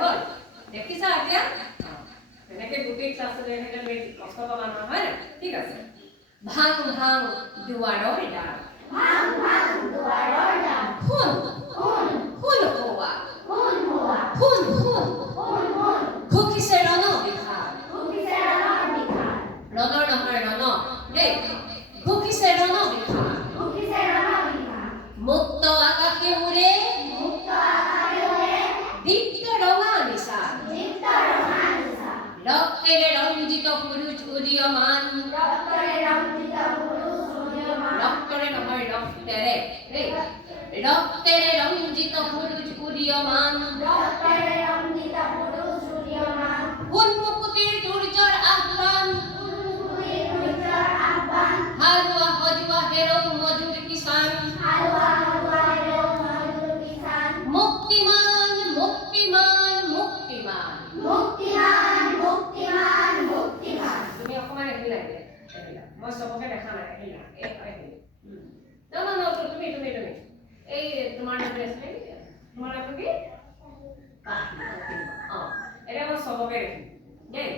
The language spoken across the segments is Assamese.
হ'ল দেখিছা এতিয়া এনেকৈ গোটেই ক্লাছতে এনেকৈ তুমি কষ্ট পাবা নহয় ঠিক আছে ভাং ভাং দুৱাৰৰ দ্বাৰ ভাং ভাং দুৱাৰৰ দ্বাৰ শুন শুন শুন হোৱা শুন হোৱা শুন শুন শুন শুন ঘুকিছে ৰণ বিখাৰ ঘুকিছে ৰণৰ বিখাৰ ৰণৰ নহয় ৰণ দেই ঘুকিছে ৰণ বিখাৰ ঘুকিছে ৰণৰ বিখাৰ মুক্ত আকাশে উৰে মুক্ত আকাশে উৰে দীপ্ত ৰঙা নিশান দীপ্ত ৰঙা নিশান ৰক্তেৰে ৰঞ্জিত পুৰুষ উদীয়মান ৰক্তৰে ৰঞ্জিত পুৰুষ উদীয়মান ৰক্তৰে নহয় ৰক্তেৰে দেই ৰক্তেৰে ৰঞ্জিত পুৰুষ উদীয়মান ৰক্তৰে ৰঞ্জিত পুৰুষ উদীয়মান উন্মুকুতিৰ দুৰ্যৰ আহ্বান উন্মুকুতিৰ দুৰ্যৰ আহ্বান হালোৱা সজোৱা হেৰৌ মজুৰ কিষাণ হালোৱা হালোৱা হেৰৌ মজুৰ কিষাণ মুক্তিমান মুক্তিমান মুক্তিমান মুক্তিমান মুক্তিমান মুক্তিমান তুমি অকমান আহিলা মই চবকে দেখা নাই আহিলা তুমি এই তোমাৰ নাম আছে তোমাৰ নাম কি এতিয়া মই চবকে দেখিম দেই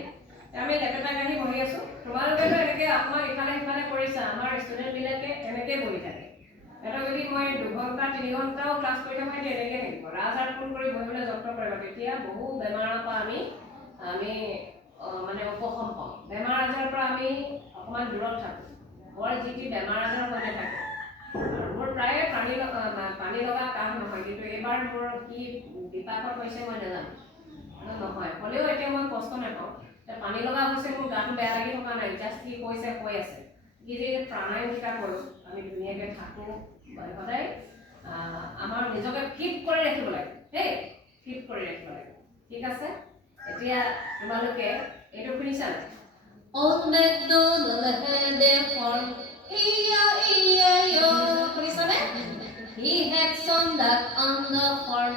আমি লেপেটা কাঢ়ি বহি আছো তোমালোকেতো এনেকৈ অকমান ইফালে সিফালে কৰিছা আমাৰ ষ্টুডেণ্টবিলাকে এনেকৈ বহি থাকে এটা যদি মই 2 ঘণ্টা 3 ঘণ্টাও ক্লাছ কৰি থাকোঁ এনেকৈ থাকিব ৰাজহাড় ফোন কৰি বহিবলৈ যত্ন কৰিব তেতিয়া বহু বেমাৰৰ পৰা আমি মানে উপশম পাওঁ বেমাৰ আজাৰৰ পৰা আমি অকণমান দূৰত থাকোঁ মোৰ যি টি বেমাৰ আজাৰ হৈ নাথাকে মোৰ প্ৰায়ে পানী লগা কাহ নহয় কিন্তু এইবাৰ মোৰ কি বিপাকৰ হৈছে মই নাজানো নহয় হ'লেও এতিয়া মই কষ্ট নাপাওঁ পানী লগা হৈছে মোৰ গাটো বেয়া লাগি থকা নাই জাষ্ট কি কৈছে কৈ আছে কি যে প্ৰাণায়াম কেইটা কৰোঁ আমি ধুনীয়াকৈ থাকোঁ সদায় আমাৰ নিজকে ফিট কৰি ৰাখিব লাগে দেই ফিট কৰি ৰাখিব লাগে ঠিক আছে এতিয়া তোমালোকে এইটো শুনিছা নাই On McDonald had a farm, E-I-E-I-O. শুনিছানে? He had some duck on the farm,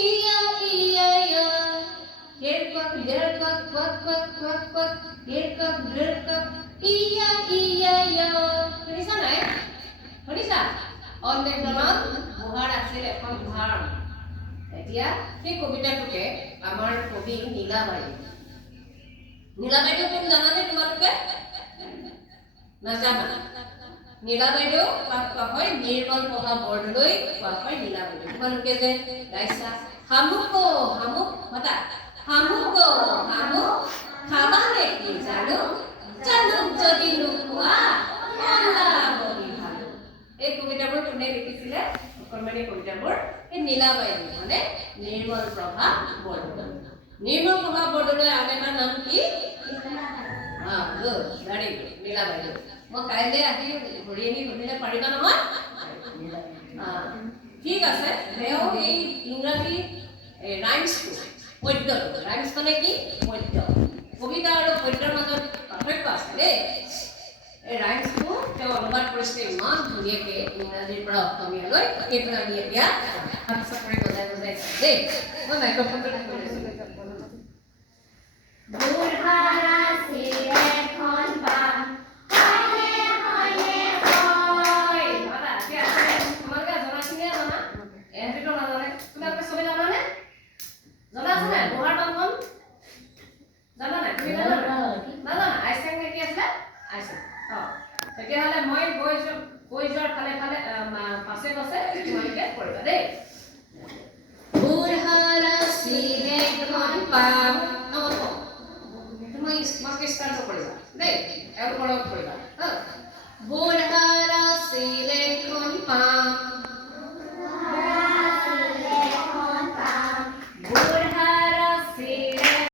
E-I-E-I-O. Here quack, there quack, quack, quack, quack, quack. Here quack, there quack, E-I-E-I-O. শুনিছা নাই? শুনিছা? On McDonald বুঢ়াৰ আছিল এখন ফাৰ্ম এতিয়া সেই কবিতাটোকে আমাৰ কবি নীলাবাইদেউ কোন জানানে তোমালোকে নাজানা নীলাবাইদেউ কোৱা হয় নিৰ্মল প্ৰভা বৰদলৈ কোৱা হয় নীলাবাইদেউ তোমালোকে যে গাইছা হামুক হামুক হতা হামুক হামুক খাবানে কি জানো জানো যদি নোখোৱা বহি ভালো এই কবিতাবোৰ কোনে লিখিছিলে অকণমানি কবিতাবোৰ এই নীলাবাইদেউ মানে নিৰ্মল প্ৰভা বৰদলৈ নিৰ্মল প্ৰভা বৰদলৈ আন এটা নাম কি ভেৰি গুড নীলাবাইদেউ মই কাইলৈ আহি ঘূৰি আহি সুধিলে পাৰিবা নহয় ঠিক আছে তেওঁ এই ইংৰাজী ৰাইমছটো পদ্যটো ৰাইমছ মানে কি পদ্য কবিতা আৰু পদ্যৰ মাজত পাৰ্থক্য আছে দেই এই ৰাইমছটো তেওঁ অনুবাদ কৰিছিলে ইমান ধুনীয়াকৈ ইংৰাজীৰ পৰা অসমীয়ালৈ সেইটো আমি এতিয়া হাত চাপৰি বজাই বজাই দেই মই মাইক্ৰফোনটো কৈ লৈছোঁ বুঢ়াৰা চিৰেখন পাম হয়নে হয়নে হয় তোমালোকে জনাখিনিয়ে জানা এহেঁতিতো নাজানে তোমালোকে চবেই জানানে জনা আছে নাই বুঢ়াৰ বামখন জানা নাই তুমি নাজানা আইচেং নে কি আছিলে আইচেং তেতিয়াহ'লে মই গৈ যোৱাৰ ফালে ফালে পাছে পাছে তোমালোকে কৰিবা দেই বুঢ়াৰা চিৰেখন পাম তোমাকে স্টাৰ্ট কৰিবা দেই এওঁলোকৰ লগত কৰিবা বুঢ়াৰা